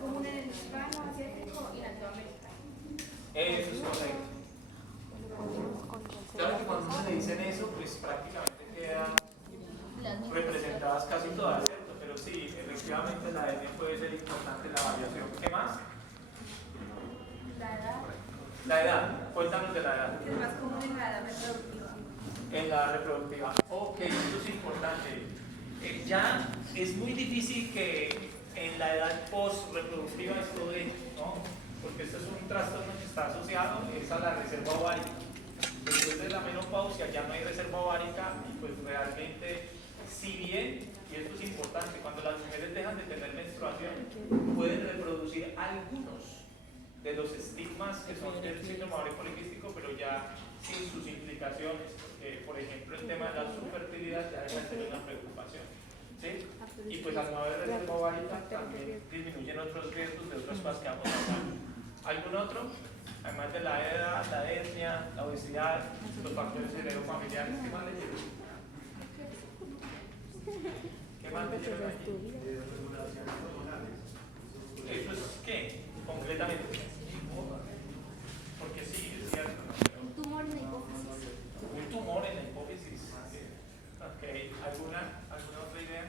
común en el hispano, asiático y latinoamericano. Eso es correcto. Claro que cuando se le dicen eso, pues prácticamente quedan representadas casi todas, ¿cierto? Pero sí, efectivamente la etnia puede ser importante en la variación. ¿Qué más? La edad La edad. Cuéntanos de la edad. es más común en la edad reproductiva. En la reproductiva. Ok, eso es importante. Ya es muy difícil que en la edad post-reproductiva esto dé, ¿no? Porque esto es un trastorno que está asociado es a la reserva ovárica. Después de la menopausia ya no hay reserva ovárica y pues realmente, si bien, y esto es importante, cuando las mujeres dejan de tener menstruación, pueden reproducir algunos de los estigmas que son del síndrome ovario poliquístico, pero ya sin sus implicaciones, porque por ejemplo el tema de la subfertilidad ya deja de ser una preocupación, ¿sí? Y pues al no haber reserva ovárica también disminuyen otros riesgos de otras cosas que vamos a hablar. ¿Algún otro? Además de la edad, la etnia, la obesidad, los factores heredofamiliares, ¿qué más le dieron? ¿Qué más le dieron aquí? ¿Eso es qué? Concretamente. Porque sí, es cierto. Un tumor en la hipófisis. Un tumor en la hipófisis. Ok, ¿alguna otra idea?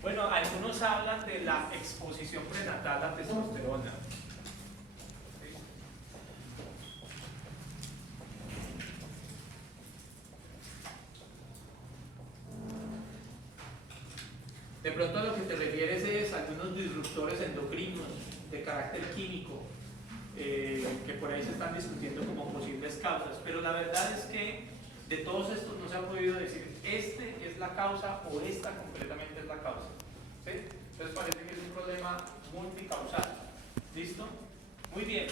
Bueno, algunos hablan de la exposición prenatal a testosterona. De pronto a lo que te refieres es algunos disruptores endocrinos de carácter químico que por ahí se están discutiendo como posibles causas, pero la verdad es que de todos estos no se ha podido decir este es la causa o esta concretamente es la causa, ¿sí? Entonces parece que es un problema multicausal. ¿Listo? Muy bien.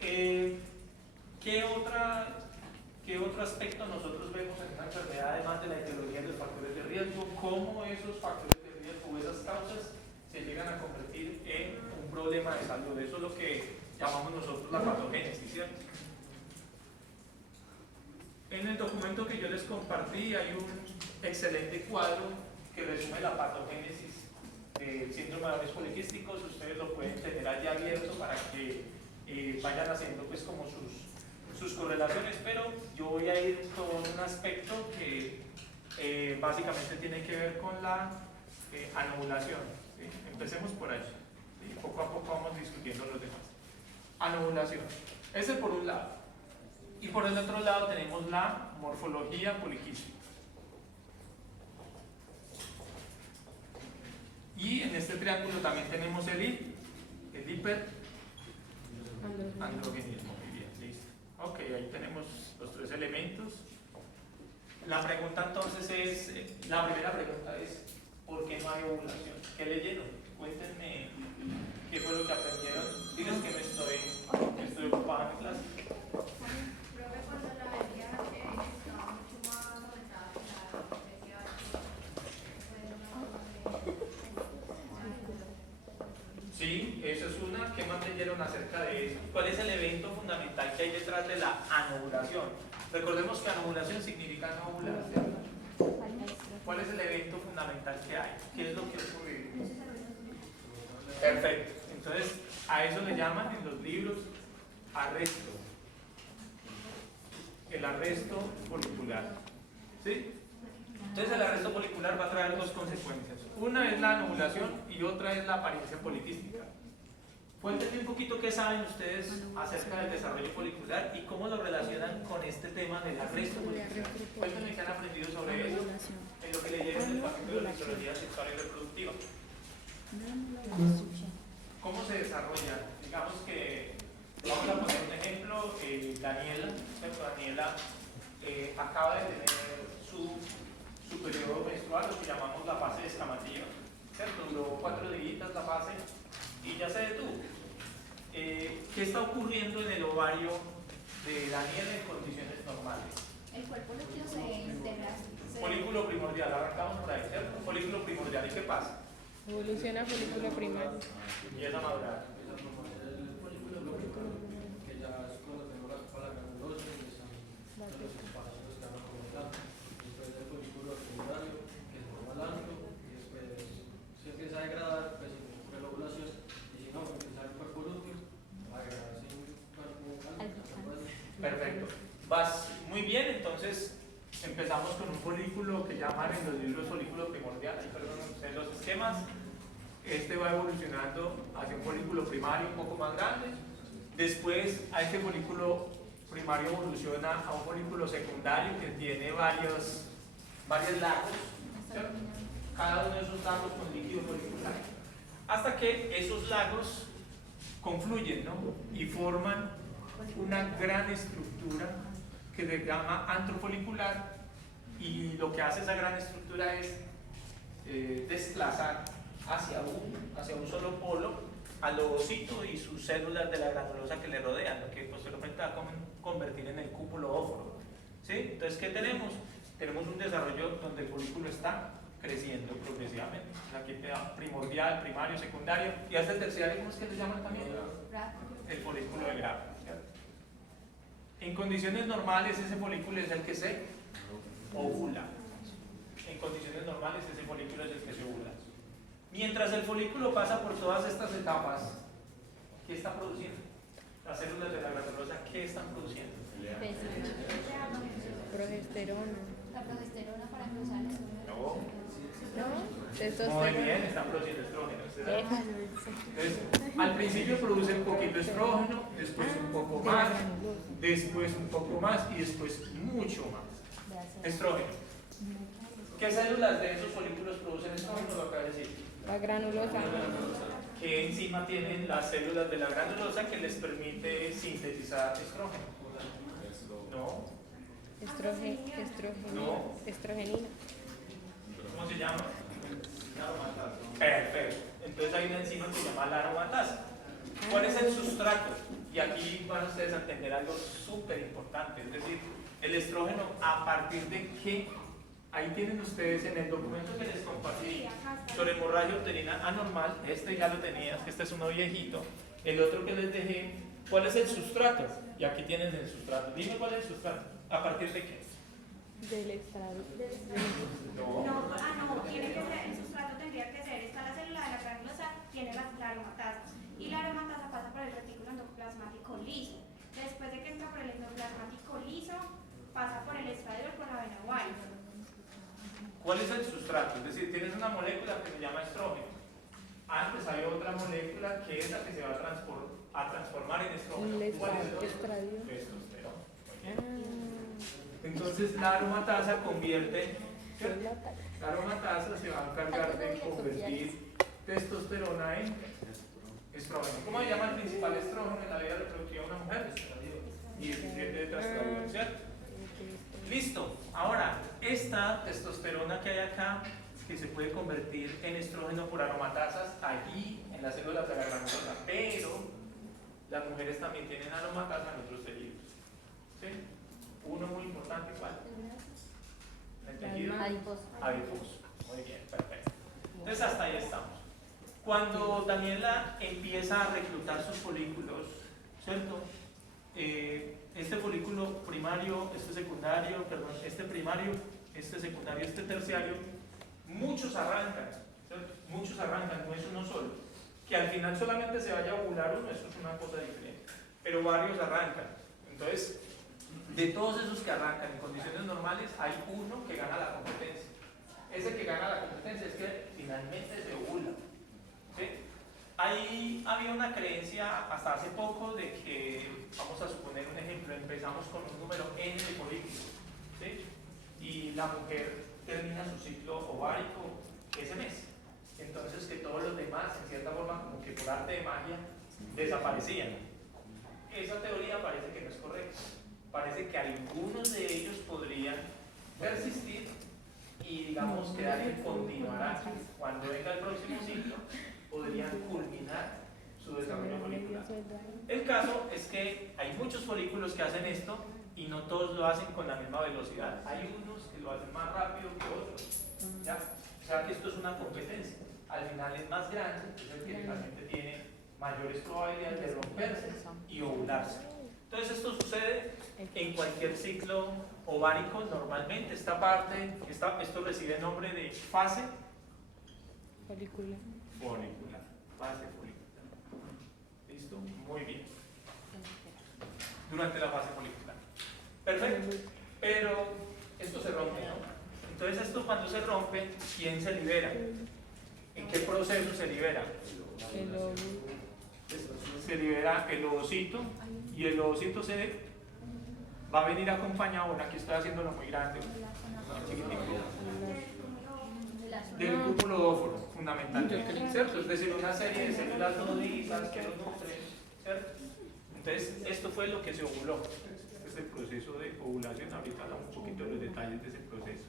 ¿Qué otro aspecto nosotros vemos en una enfermedad además de la etiología de los factores de riesgo? ¿Cómo esos factores de riesgo o esas causas se llegan a convertir en un problema de salud? Eso es lo que llamamos nosotros la patogénesis, ¿cierto? En el documento que yo les compartí hay un excelente cuadro que resume la patogénesis del síndrome de ovario poliquísticos. Ustedes lo pueden tener allá abierto para que vayan haciendo pues como sus correlaciones, pero yo voy a ir con un aspecto que básicamente tiene que ver con la anovulación, ¿sí? Empecemos por ahí, ¿sí? Poco a poco vamos discutiendo los demás. Anovulación, ese por un lado, y por el otro lado tenemos la morfología poliquística. Y en este triángulo también tenemos el hiperandrogenismo. Muy bien, listo. Ok, ahí tenemos los tres elementos. La pregunta entonces es, la primera pregunta es, ¿por qué no hay ovulación? ¿Qué leyeron? Cuéntenme qué fue lo que aprendieron. Diles que estoy ocupada en clase. Profe, cuando la veía estaba mucho más aumentada que la veía Sí, eso es una. ¿Qué más leyeron acerca de eso? ¿Cuál es el evento fundamental que hay detrás de la anovulación? Recordemos que anovulación significa no ovular, ¿cierto? ¿Cuál es el evento fundamental que hay? ¿Qué es lo que ocurre? Perfecto. Entonces, a eso le llaman en los libros arresto. El arresto folicular. ¿Sí? Entonces, el arresto folicular va a traer dos consecuencias. Una es la anovulación y otra es la apariencia poliquística. Cuéntenme un poquito qué saben ustedes acerca del desarrollo folicular y cómo lo relacionan con este tema del arresto folicular. Cuéntenme qué han aprendido sobre eso en lo que leyeron en el capítulo de fisiología sexual y reproductiva. ¿Cómo se desarrolla? Digamos que, vamos a poner un ejemplo, Daniela, ¿cierto? Daniela acaba de tener su periodo menstrual, lo que llamamos la fase escamativa, ¿cierto? Duró 4 días la fase y ya se detuvo. ¿Qué está ocurriendo en el ovario de Daniela en condiciones normales? el cuerpo líquido se integra. Folículo primordial, arrancamos por ahí, ¿cierto? Folículo primordial, ¿y qué pasa? Evoluciona a folículo primario. Y es a madurar. El folículo primario, que ya es cuando tenemos la granulosa y están los espacios que van a comentar. Después del folículo secundario, que se forma el ácido, y después se empieza a degradar, pues se ocurre la ovulación, y vas muy bien, entonces empezamos con un folículo que llaman en los libros folículo primordial, perdón, ustedes los esquemas. Este va evolucionando hacia un folículo primario un poco más grande. Después a este folículo primario evoluciona a un folículo secundario que tiene varios lagos, ¿cierto? Cada uno de esos lagos con líquido folicular, hasta que esos lagos confluyen, ¿no? Y forman una gran estructura que se llama antrofolicular, y lo que hace esa gran estructura es desplazar hacia un solo polo al ovocito y sus células de la granulosa que le rodean, lo que posteriormente va a convertir en el cúpulo óforo, ¿sí? Entonces, ¿qué tenemos? Tenemos un desarrollo donde el folículo está creciendo progresivamente. Aquí queda primordial, primario, secundario, y hasta el terciario, ¿cómo es que se llaman también? El folículo de grafo, ¿cierto? En condiciones normales ese folículo es el que se ovula. En condiciones normales ese folículo es el que se ovula. Mientras el folículo pasa por todas estas etapas, ¿qué está produciendo? Las células de la granulosa, ¿qué están produciendo? Progesterona. La progesterona para cruzar el No. ¿No? Testosterona. Muy bien, están produciendo estrógeno. Entonces, al principio produce un poquito estrógeno, después un poco más, después un poco más y después mucho más estrógeno. ¿Qué células de esos folículos producen estrógeno? Lo acabo de decir. La granulosa. ¿Qué enzima tienen las células de la granulosa que les permite sintetizar estrógeno? No. No. Estrogenina. ¿Cómo se llama? Perfecto. Entonces hay una enzima que se llama la aromatasa. ¿Cuál es el sustrato? Y aquí van ustedes a entender algo súper importante. Es decir, el estrógeno, ¿a partir de qué? Ahí tienen ustedes en el documento que les compartí sobre hemorragia uterina anormal. Este ya lo tenías, este es uno viejito. El otro que les dejé, ¿cuál es el sustrato? Y aquí tienen el sustrato. Dime cuál es el sustrato. ¿A partir de qué? Del estrado. No, tiene que ser, el sustrato tendría que ser, está la célula de la granulosa, tiene la aromatasa, y la aromatasa pasa por el retículo endoplasmático liso. Después de que entra por el endoplasmático liso, pasa por el estradiol por la vena ovárica. ¿Cuál es el sustrato? Es decir, tienes una molécula que se llama estrógeno. Antes hay otra molécula que es la que se va a transformar en estrógeno. ¿Cuál es el otro? Estradiol. Testosterona. Muy bien. Entonces la aromatasa convierte, la aromatasa se va a encargar de convertir testosterona en estrógeno. ¿Cómo se llama el principal estrógeno en la vida reproductiva de una mujer? 17 de testosterona, ¿cierto? Listo. Ahora, esta testosterona que hay acá, que se puede convertir en estrógeno por aromatasas allí en las células de la granulosa, pero las mujeres también tienen aromatasa en otros tejidos. ¿Sí? Uno muy importante, ¿cuál? El tejido adiposo. Muy bien, perfecto. Entonces hasta ahí estamos. Cuando Daniela empieza a reclutar sus folículos, ¿cierto? Este folículo primario, este secundario, perdón, este primario, este secundario, este terciario, muchos arrancan, ¿cierto? Muchos arrancan, no es uno solo. Que al final solamente se vaya a ovular uno, eso es una cosa diferente. Pero varios arrancan. Entonces, de todos esos que arrancan en condiciones normales, hay uno que gana la competencia. Ese que gana la competencia es que finalmente se ovula. ¿Sí? Ahí había una creencia hasta hace poco de que, vamos a suponer un ejemplo, empezamos con un número n de folículos, ¿sí? Y la mujer termina su ciclo ovárico ese mes. Entonces que todos los demás, en cierta forma, como que por arte de magia, desaparecían. Esa teoría parece que no es correcta. Parece que algunos de ellos podrían persistir y, digamos, quedar en continuarán. Cuando venga el próximo ciclo, podrían culminar su desarrollo folicular. El caso es que hay muchos folículos que hacen esto y no todos lo hacen con la misma velocidad. Hay unos que lo hacen más rápido que otros. ¿Ya? O sea que esto es una competencia. Al final es más grande, es el que el paciente tiene mayores probabilidades de romperse y ovularse. Entonces esto sucede en cualquier ciclo ovárico. Normalmente esta parte, esto recibe el nombre de fase Folículo. folicular. Fase folicular. ¿Listo? Muy bien. Durante la fase folicular. Perfecto. se rompe, ¿quién se libera? ¿En qué proceso se libera? El óvulo. Se libera el ovocito y el ovocito se va a venir acompañado, bueno, aquí estoy haciéndolo muy grande, chiquitico, del cúpulo óforo, fundamentalmente, ¿cierto? Es decir, una serie de células nodrizas que lo nutren, ¿cierto? Entonces, esto fue lo que se ovuló. Este es el proceso de ovulación, ahorita hablamos un poquito de los detalles de ese proceso.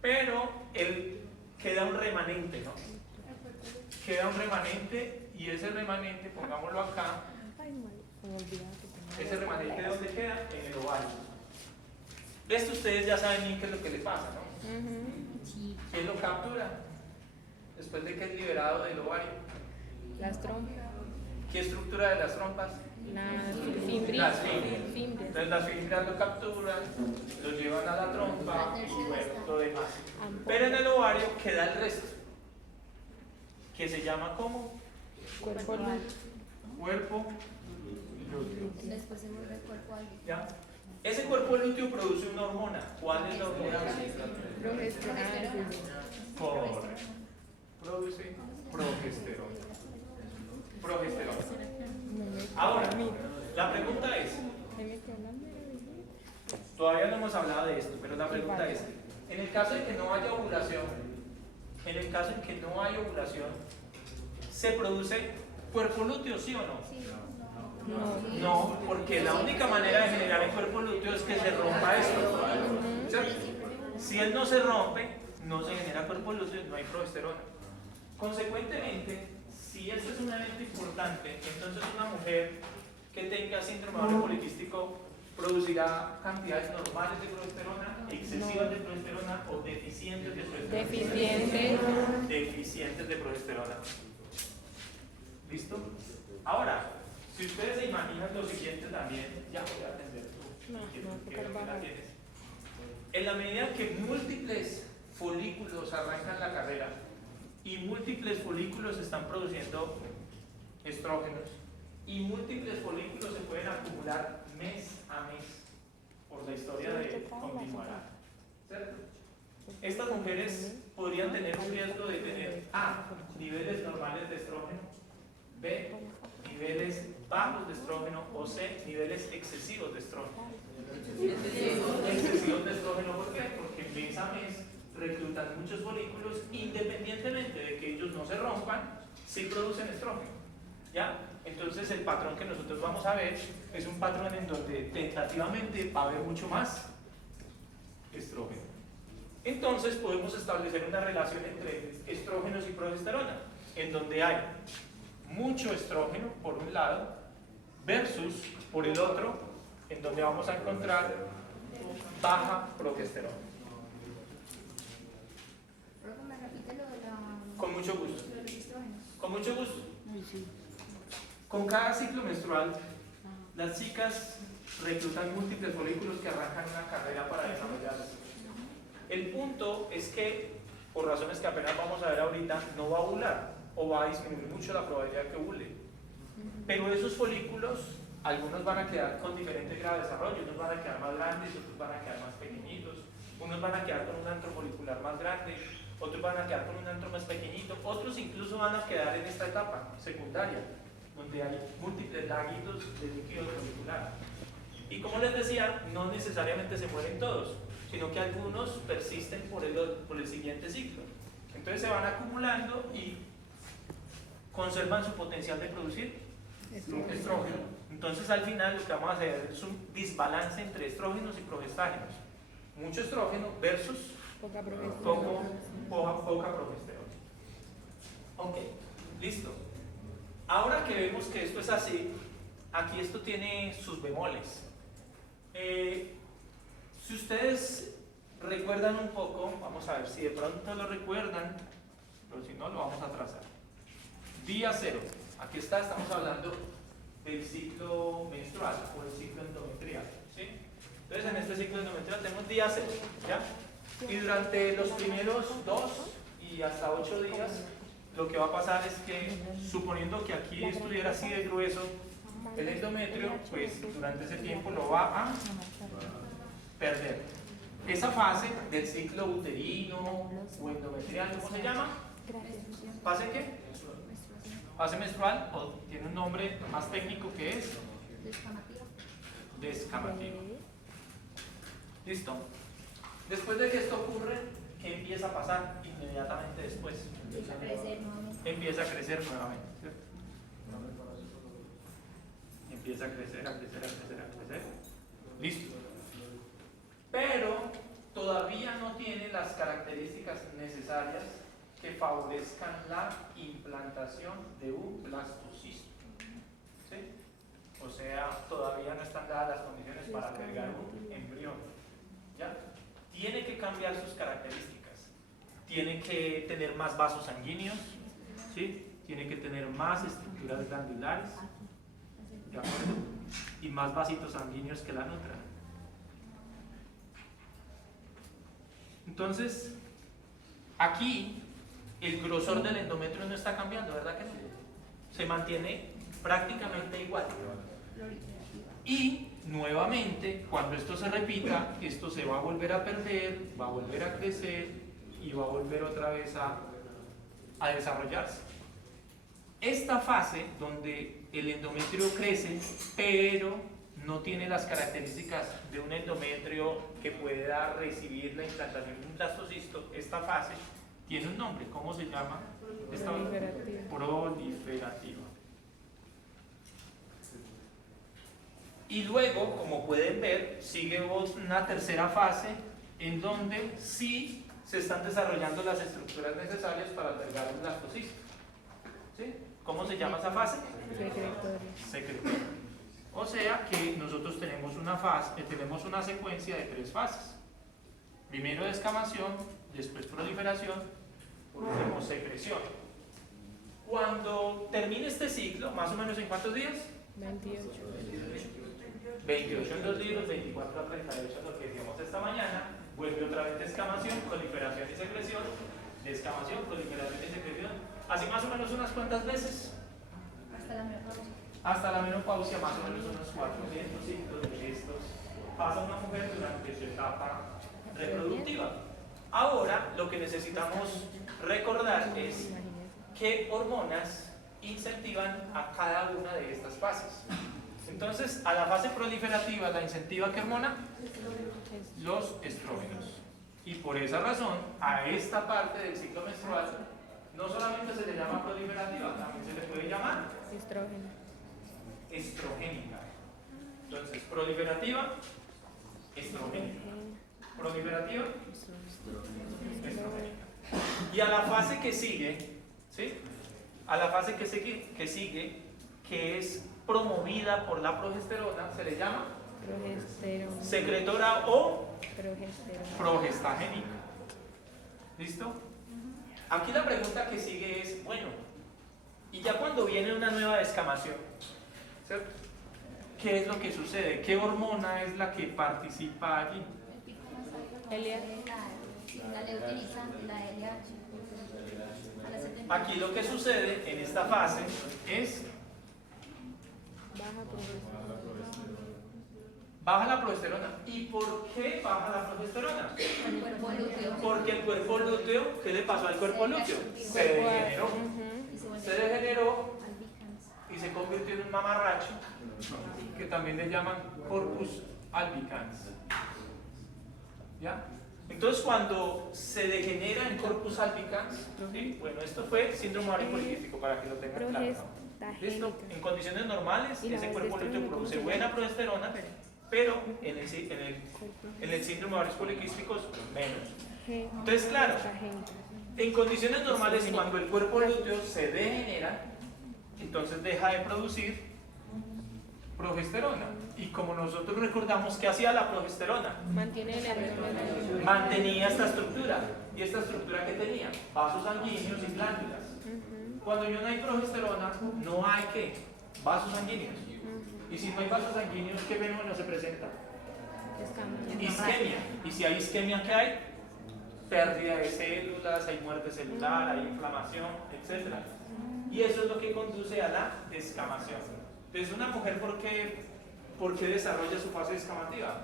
Pero queda un remanente, ¿no? Queda un remanente y ese remanente, pongámoslo acá, Ay, madre, se me olvidaba que tenía. ese remanente ¿dónde queda? En el ovario. Esto ustedes ya saben bien qué es lo que le pasa, ¿no? ¿Quién lo captura? Después de que es liberado del ovario. Las trompas. ¿Qué estructura de las trompas? Las fimbrias. Las fimbrias. Entonces las fimbrias lo capturan, lo llevan a la trompa y bueno, lo demás. Pero en el ovario queda el resto, que se llama ¿cómo? Cuerpo lúteo. Cuerpo lúteo. Después se vuelve el cuerpo algo. ¿Ya? Ese cuerpo lúteo produce una hormona. ¿Cuál es la hormona? Progesterona. Correcto. Produce progesterona. Progesterona. Ahora, la pregunta es, todavía no hemos hablado de esto, pero la pregunta es, en el caso de que no haya ovulación, ¿se produce cuerpo lúteo, sí o no? No, porque la única manera de generar el cuerpo lúteo es que se rompa esto, ¿cierto? Si él no se rompe, no se genera cuerpo lúteo, no hay progesterona. Consecuentemente, si esto es un evento importante, entonces una mujer que tenga síndrome ovario poliquístico producirá cantidades normales de progesterona, excesivas de progesterona o deficientes de progesterona. Deficientes de progesterona. ¿Listo? Ahora, si ustedes se imaginan lo siguiente también, ya voy a atender tú. Que la tienes. En la medida que múltiples folículos arrancan la carrera y múltiples folículos están produciendo estrógenos y múltiples folículos se pueden acumular mes a mes por la historia de continuará, ¿cierto? Estas mujeres podrían tener un riesgo de tener A, niveles normales de estrógeno, B, niveles bajos de estrógeno o C, niveles excesivos de estrógeno. Excesivos de estrógeno, ¿por qué? Porque mes a mes reclutan muchos folículos, independientemente de que ellos no se rompan, sí producen estrógeno, ¿ya? Entonces el patrón que nosotros vamos a ver es un patrón en donde tentativamente va a haber mucho más estrógeno. Entonces podemos establecer una relación entre estrógenos y progesterona, en donde hay mucho estrógeno por un lado versus por el otro, en donde vamos a encontrar baja progesterona. ¿Me repite lo de la... Con mucho gusto. lo de los estrógenos? Con mucho gusto. Con cada ciclo menstrual, las chicas reclutan múltiples folículos que arrancan una carrera para desarrollarse. El punto es que, por razones que apenas vamos a ver ahorita, no va a ovular o va a disminuir mucho la probabilidad que ovule. Pero esos folículos, algunos van a quedar con diferente grado de desarrollo, unos van a quedar más grandes, otros van a quedar más pequeñitos, unos van a quedar con un antro folicular más grande, otros van a quedar con un antro más pequeñito, otros incluso van a quedar en esta etapa secundaria, donde hay múltiples laguitos de líquido folicular. Y como les decía, no necesariamente se mueren todos, sino que algunos persisten por el siguiente ciclo. Entonces se van acumulando y conservan su potencial de producir estrógeno. Entonces al final lo que vamos a hacer es un desbalance entre estrógenos y progestágenos. Mucho estrógeno versus Poca progesterona. poca progesterona. Ok, listo. Ahora que vemos que esto es así, aquí esto tiene sus bemoles. Si ustedes recuerdan un poco, vamos a ver si de pronto lo recuerdan, pero si no lo vamos a trazar. Día cero, aquí está, estamos hablando del ciclo menstrual o el ciclo endometrial, ¿sí? Entonces en este ciclo endometrial tenemos día cero, ¿ya? Y durante los primeros 2 y hasta 8 días, lo que va a pasar es que, suponiendo que aquí estuviera así de grueso el endometrio, pues durante ese tiempo lo va a perder. esa fase del ciclo uterino o endometrial, ¿cómo se llama? ¿Fase qué? Fase menstrual, o tiene un nombre más técnico que es Descamativa. descamativa. ¿Listo? Después de que esto ocurre, ¿qué empieza a pasar inmediatamente después? Empieza a crecer nuevamente. Empieza a crecer nuevamente, ¿cierto? Empieza a crecer, a crecer, a crecer, a crecer. Listo. Pero todavía no tiene las características necesarias que favorezcan la implantación de un blastocisto. ¿Sí? O sea, todavía no están dadas las condiciones para albergar un embrión. ¿Ya? Tiene que cambiar sus características. Tiene que tener más vasos sanguíneos, ¿sí? Tiene que tener más estructuras glandulares, ¿de acuerdo? Y más vasitos sanguíneos que la nutran. Entonces, aquí el grosor del endometrio no está cambiando, ¿verdad que no? Se mantiene prácticamente igual. Y nuevamente, cuando esto se repita, esto se va a volver a perder, va a volver a crecer y va a volver otra vez a desarrollarse. Esta fase donde el endometrio crece, pero no tiene las características de un endometrio que pueda recibir la implantación de un blastocisto, esta fase tiene un nombre. ¿Cómo se llama? Esta Proliferativa. proliferativa. Y luego, como pueden ver, sigue una tercera fase en donde sí se están desarrollando las estructuras necesarias para albergar un blastocisto. ¿Sí? ¿Cómo se llama esa fase? Secretorio. Secretorio. O sea que nosotros tenemos una fase, tenemos una secuencia de 3 fases. Primero descamación, después proliferación, por último secreción. Cuando termine este ciclo, más o menos ¿en cuántos días? 28. 28 en 2 libros, 24 a 38 es lo que decíamos esta mañana. Vuelve otra vez descamación, proliferación y secreción. Descamación, proliferación y secreción. Así más o menos unas cuantas veces. Hasta la menopausia. Hasta la menopausia, más o menos unos 400 ciclos de estos pasa una mujer durante su etapa reproductiva. Ahora lo que necesitamos recordar es qué hormonas incentivan a cada una de estas fases. Entonces, a la fase proliferativa la incentiva ¿qué hormona? Los estrógenos. Y por esa razón, a esta parte del ciclo menstrual no solamente se le llama proliferativa, también se le puede llamar Estrógeno. estrogénica. Entonces, proliferativa, estrogénica. Proliferativa, estrogénica. Y a la fase que sigue, ¿sí? A la fase que sigue, que es promovida por la progesterona, se le llama Progesterona. secretora o Progesterona. progestagénica. ¿Listo? Aquí la pregunta que sigue es, bueno, y ya cuando viene una nueva descamación, ¿cierto? ¿Qué es lo que sucede? ¿Qué hormona es la que participa allí? El pico más alto es la leutinizante, la LH. A las 70. Aquí lo que sucede en esta fase es Baja progesterona. baja la progesterona. ¿Y por qué baja la progesterona? El cuerpo lúteo. Porque el cuerpo lúteo, ¿qué le pasó al cuerpo lúteo? Se degeneró. Ujú. Y se vuelve Se degeneró albicans. y se convirtió en un mamarracho, que también le llaman corpus albicans. ¿Ya? Entonces, cuando se degenera en corpus albicans, ¿sí? Bueno, esto fue síndrome ovario poliquístico, para que lo tengan claro, ¿no? ¿Listo? En Progestagénica. condiciones normales, ¿Y la ese cuerpo lúteo progesterona, cómo produce se buena llama? progesterona, pero en el síndrome ovarios poliquísticos, menos. Entonces, claro, Progestagénica. en condiciones normales, cuando el cuerpo lúteo se degenera, entonces deja de producir progesterona. Y como nosotros recordamos, ¿qué hacía la progesterona? Mantiene el embrión. Mantenía esta estructura. ¿Y esta estructura qué tenía? Vasos sanguíneos y glándulas. Cuando ya no hay progesterona, no hay ¿qué? Vasos sanguíneos. Y si no hay vasos sanguíneos, ¿qué fenómeno se presenta? Isquemia. Y si hay isquemia, ¿qué hay? Pérdida de células, hay muerte celular, hay inflamación, etc. Y eso es lo que conduce a la descamación. Entonces, una mujer, ¿por qué desarrolla su fase descamativa?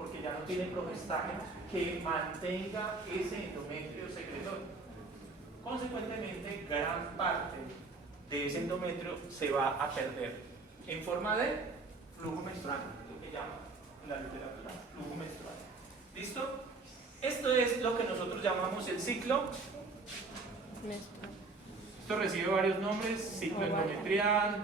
porque ya no tiene progestágeno que mantenga ese endometrio secretorio. Consecuentemente, gran parte de ese endometrio se va a perder en forma de flujo menstrual, lo que llama en la literatura flujo menstrual. ¿Listo? Esto es lo que nosotros llamamos el ciclo. Menstrual. Esto recibe varios nombres: ciclo endometrial,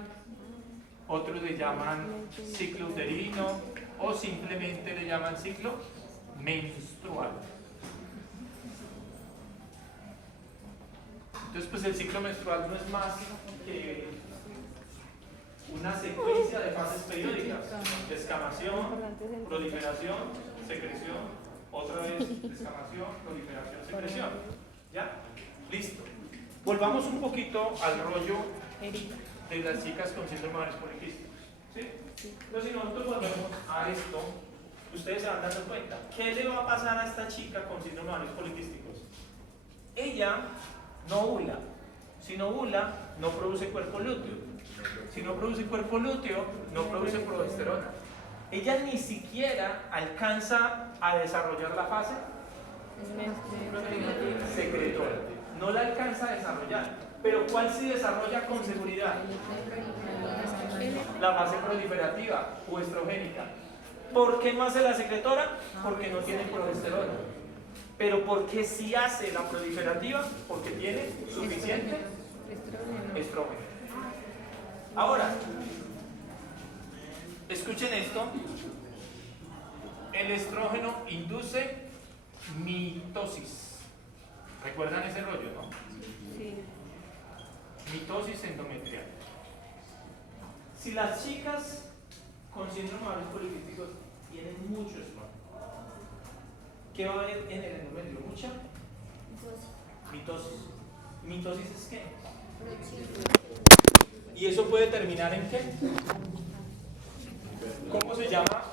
otros le llaman ciclo uterino o simplemente le llaman ciclo menstrual. Entonces, pues el ciclo menstrual no es más que una secuencia de fases periódicas: descamación, proliferación, secreción, otra vez descamación, proliferación, secreción. ¿Ya? Listo. Volvamos un poquito al rollo Herida. de las chicas con síndrome de ovarios poliquísticos. ¿Sí? Entonces, si nosotros volvemos a esto, ustedes se van dando cuenta. ¿Qué le va a pasar a esta chica con síndrome de ovarios poliquísticos? Ella no ovula. Si no ovula, no produce cuerpo lúteo. Si no produce cuerpo lúteo, no produce progesterona. Ella ni siquiera alcanza a desarrollar la fase secretora. No la alcanza a desarrollar. Pero ¿cuál sí desarrolla con seguridad? La fase proliferativa o estrogénica. ¿Por qué no hace la secretora? Porque no tiene progesterona. Pero ¿por qué sí hace la proliferativa? Porque tiene suficiente estrógeno. Ahora, escuchen esto. El estrógeno induce mitosis. ¿Recuerdan ese rollo, no? Sí. Mitosis endometrial. Si las chicas con síndrome de ovarios poliquísticos tienen mucho estrógeno, ¿qué va a haber en el endometrio? Mucha mitosis. ¿Mitosis es qué? ¿Y eso puede terminar en qué? ¿Cómo se llama